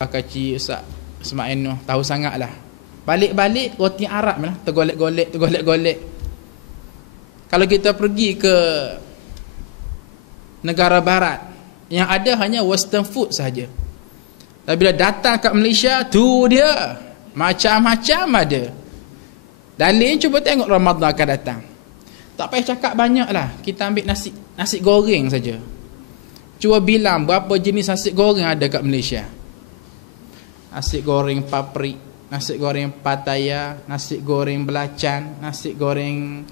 Kacik Ustaz Ismail Noh tahu sangat lah. Balik-balik roti Arab lah, tergolek-golek. Kalau kita pergi ke negara barat, yang ada hanya western food sahaja. Tapi bila datang kat Malaysia, tu dia macam-macam ada. Dalil cuba tengok Ramadan akan datang. Tak payah cakap banyak lah. Kita ambil nasi goreng saja. Cuba bilang berapa jenis nasi goreng ada kat Malaysia. Nasi goreng paprik, nasi goreng Pattaya, nasi goreng belacan, nasi goreng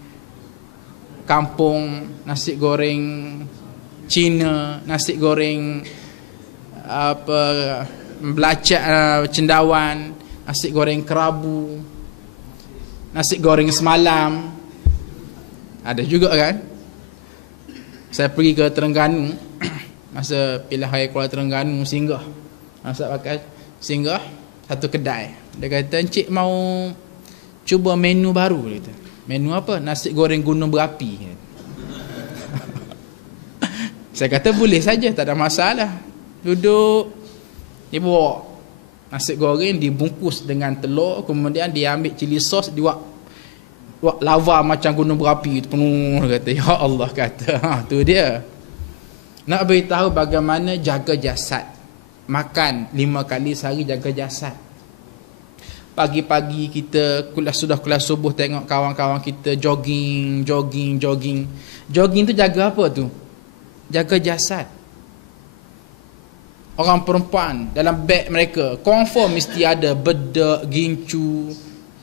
kampung, nasi goreng Cina, nasi goreng belacan, cendawan, nasi goreng kerabu, nasi goreng semalam. Ada juga kan. Saya pergi ke Terengganu masa pilihan raya Kuala Terengganu, singgah satu kedai. Dia kata, "Encik mau cuba menu baru." Dia kata. "Menu apa?" "Nasi goreng gunung berapi." Saya kata boleh saja, tak ada masalah. Duduk, dia bawa nasi goreng dibungkus dengan telur, kemudian dia ambil cili sos, dia buat lava macam gunung berapi itu penuh. Kata, ya Allah, kata, tu dia. Nak beritahu bagaimana jaga jasad. Makan 5 kali sehari, jaga jasad. Pagi-pagi kita sudah kelas subuh, tengok kawan-kawan kita jogging. Jogging tu jaga apa tu? Jaga jasad. Orang perempuan dalam beg mereka confirm mesti ada bedak, gincu,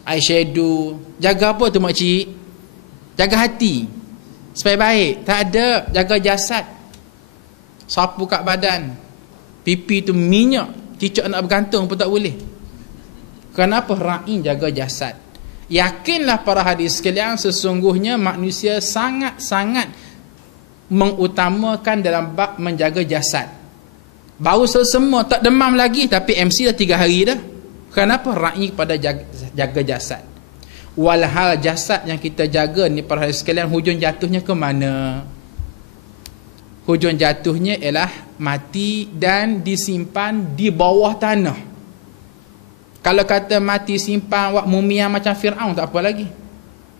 eyeshadow. Jaga apa tu makcik? Jaga hati supaya baik. Tak ada, jaga jasad. Sapu kat badan. Pipi tu minyak, cicak nak bergantung pun tak boleh. Kenapa? Ra'in jaga jasad. Yakinlah para hadis sekalian, sesungguhnya manusia sangat-sangat mengutamakan dalam bab menjaga jasad. Baru semua tak demam lagi, tapi MC dah 3 hari dah. Kenapa? Ra'in pada jaga jasad. Walhal jasad yang kita jaga ni para hadis sekalian, hujung jatuhnya ke mana? Hujung jatuhnya ialah mati dan disimpan di bawah tanah. Kalau kata mati simpan wak mumia macam Fir'aun, tak apa lagi.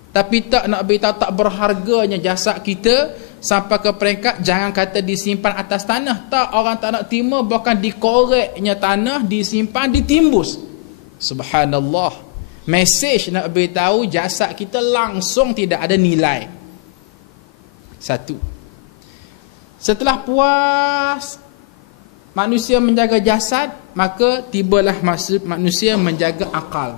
Tapi tak nak beritahu tak berharganya jasad kita sampai ke peringkat jangan kata disimpan atas tanah. Tak, orang tak nak terima, bahkan dikoreknya tanah, disimpan, ditimbus. Subhanallah. Mesej nak beritahu jasad kita langsung tidak ada nilai. Satu. Setelah puas manusia menjaga jasad, maka tibalah masa manusia menjaga akal.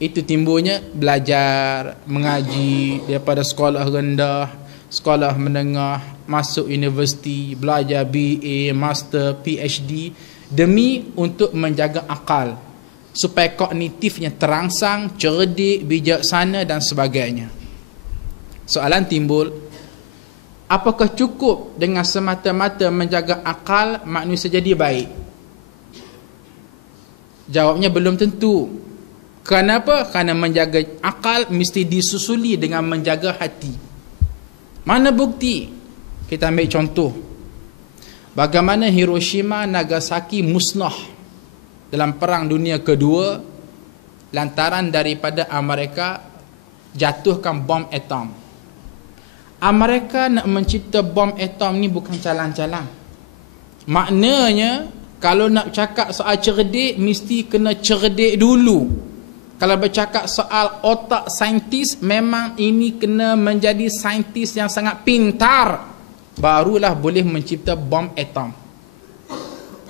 Itu timbulnya belajar, mengaji daripada sekolah rendah, sekolah menengah, masuk universiti, belajar BA, Master, PhD, demi untuk menjaga akal supaya kognitifnya terangsang, cerdik, bijaksana dan sebagainya. Soalan timbul, apakah cukup dengan semata-mata menjaga akal manusia jadi baik? Jawabnya belum tentu. Kenapa? Kerana menjaga akal mesti disusuli dengan menjaga hati. Mana bukti? Kita ambil contoh. Bagaimana Hiroshima, Nagasaki musnah dalam Perang Dunia Kedua lantaran daripada Amerika jatuhkan bom atom. Amerika nak mencipta bom atom ni bukan calang-calang. Maknanya kalau nak cakap soal cerdik, mesti kena cerdik dulu. Kalau bercakap soal otak saintis, memang ini kena menjadi saintis yang sangat pintar, barulah boleh mencipta bom atom.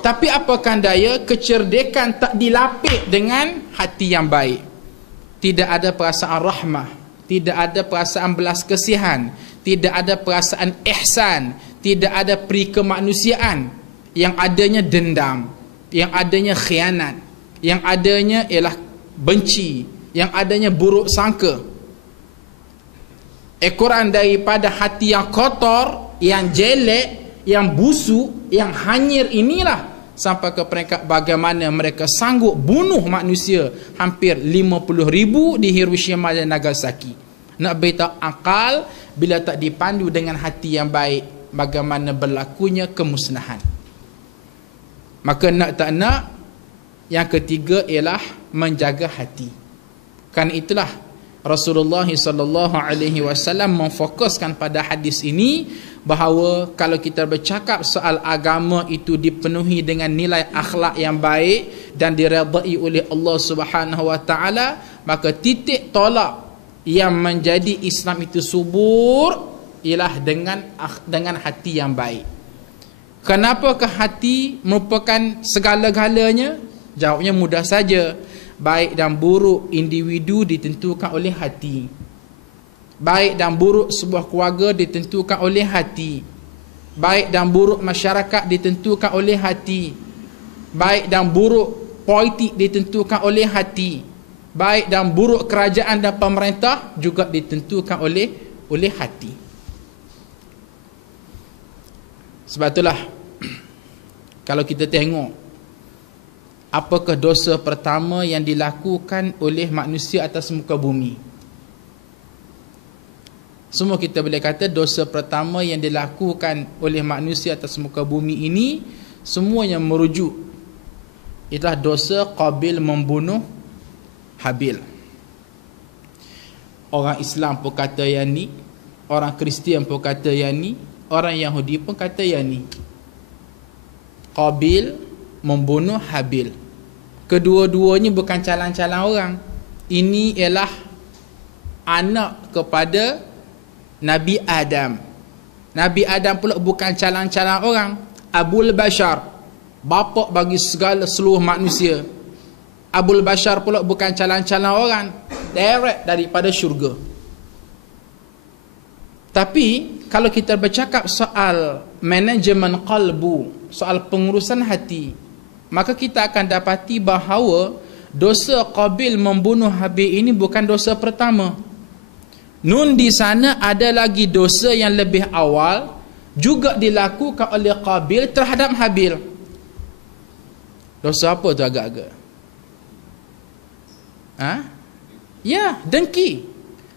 Tapi apakah daya, kecerdikan tak dilapik dengan hati yang baik. Tidak ada perasaan rahmah, tidak ada perasaan belas kasihan, tidak ada perasaan ihsan, tidak ada peri kemanusiaan. Yang adanya dendam, yang adanya khianat, yang adanya ialah benci, yang adanya buruk sangka. Ekoran daripada hati yang kotor, yang jelek, yang busuk, yang hanyir inilah sampai ke peringkat bagaimana mereka sanggup bunuh manusia hampir 50,000 di Hiroshima dan Nagasaki. Nak beritahu akal bila tak dipandu dengan hati yang baik, bagaimana berlakunya kemusnahan. Maka nak tak nak, yang ketiga ialah menjaga hati. Kan itulah Rasulullah SAW memfokuskan pada hadis ini bahawa kalau kita bercakap soal agama itu dipenuhi dengan nilai akhlak yang baik dan diredai oleh Allah Subhanahu Wa Taala, maka titik tolak yang menjadi Islam itu subur ialah dengan hati yang baik. Kenapakah hati merupakan segala-galanya? Jawabnya mudah saja. Baik dan buruk individu ditentukan oleh hati. Baik dan buruk sebuah keluarga ditentukan oleh hati. Baik dan buruk masyarakat ditentukan oleh hati. Baik dan buruk politik ditentukan oleh hati. Baik dan buruk kerajaan dan pemerintah juga ditentukan oleh hati. Sebab itulah kalau kita tengok apakah dosa pertama yang dilakukan oleh manusia atas muka bumi, semua kita boleh kata dosa pertama yang dilakukan oleh manusia atas muka bumi ini semua yang merujuk itulah dosa Qabil membunuh Habil. Orang Islam pun kata yang ni, orang Kristian pun kata yang ni, orang Yahudi pun kata yang ni. Qabil membunuh Habil. Kedua-duanya bukan calon-calon orang. Ini ialah anak kepada Nabi Adam. Nabi Adam pula bukan calon-calon orang. Abul Bashar, bapa bagi seluruh manusia. Abul Bashar pula bukan calon-calon orang, direct daripada syurga. Tapi kalau kita bercakap soal manajemen qalbu, soal pengurusan hati, maka kita akan dapati bahawa dosa Qabil membunuh Habil ini bukan dosa pertama. Nun di sana ada lagi dosa yang lebih awal juga dilakukan oleh Qabil terhadap Habil. Dosa apa tu agak-agak? Ya, dengki.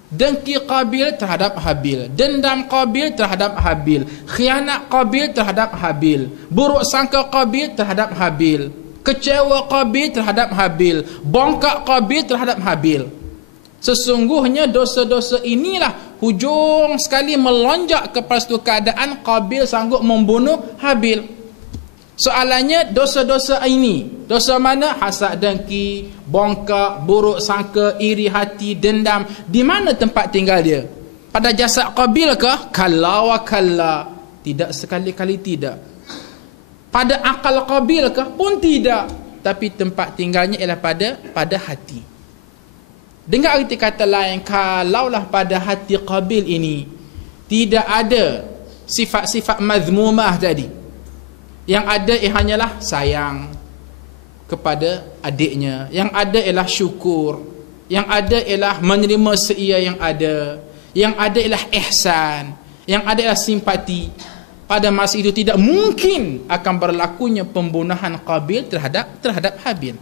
Dengki Qabil terhadap Habil, dendam Qabil terhadap Habil, khianat Qabil terhadap Habil, buruk sangka Qabil terhadap Habil, kecewa Qabil terhadap Habil, bongkak Qabil terhadap Habil. Sesungguhnya dosa-dosa inilah hujung sekali melonjak kepada satu keadaan Qabil sanggup membunuh Habil. Soalannya dosa-dosa ini, dosa mana? Hasad, dengki, bongkak, buruk sangka, iri hati, dendam. Di mana tempat tinggal dia? Pada jasad Qabil kah? Kalla wa kalla. Tidak, sekali-kali tidak. Pada akal Qabil kah? Pun tidak. Tapi tempat tinggalnya ialah pada hati. Dengan arti kata lain, kalaulah pada hati Qabil ini tidak ada sifat-sifat mazmumah tadi, yang ada hanyalah sayang kepada adiknya, yang ada ialah syukur, yang ada ialah menerima seia yang ada ialah ihsan, yang ada ialah simpati. Pada masa itu tidak mungkin akan berlakunya pembunuhan Qabil terhadap Habil.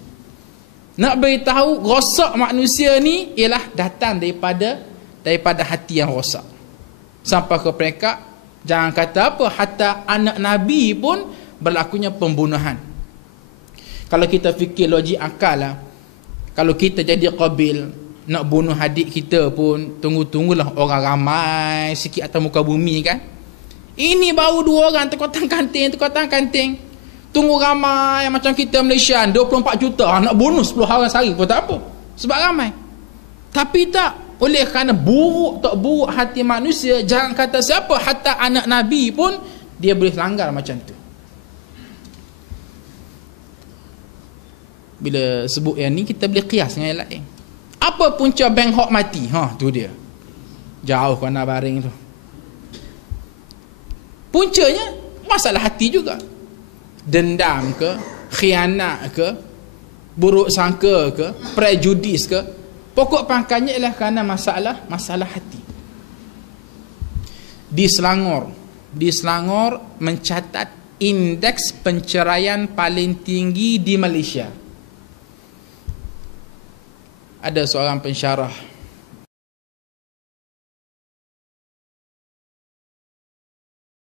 Nak beritahu rosak manusia ni ialah datang daripada hati yang rosak. Sampai ke mereka, jangan kata apa, hatta anak Nabi pun berlakunya pembunuhan. Kalau kita fikir logik akal lah, kalau kita jadi Qabil nak bunuh adik kita pun, tunggulah orang ramai sikit atas muka bumi kan. Ini baru 2 orang terkotang kanting. Tunggu ramai macam kita Malaysia 24 juta nak bunuh 10 orang sehari pun tak apa, sebab ramai. Tapi tak, oleh kerana buruk hati manusia, jangan kata siapa, hatta anak Nabi pun dia boleh langgar macam tu. Bila sebut yang ni, kita boleh kias dengan yang lain. Apa punca Beng Hok mati? Tu dia. Jauh kena baring tu. Puncanya masalah hati juga. Dendam ke, khianat ke, buruk sangka ke, prejudis ke, pokok pangkalnya ialah kerana masalah hati. Di Selangor mencatat indeks penceraian paling tinggi di Malaysia. Ada seorang pensyarah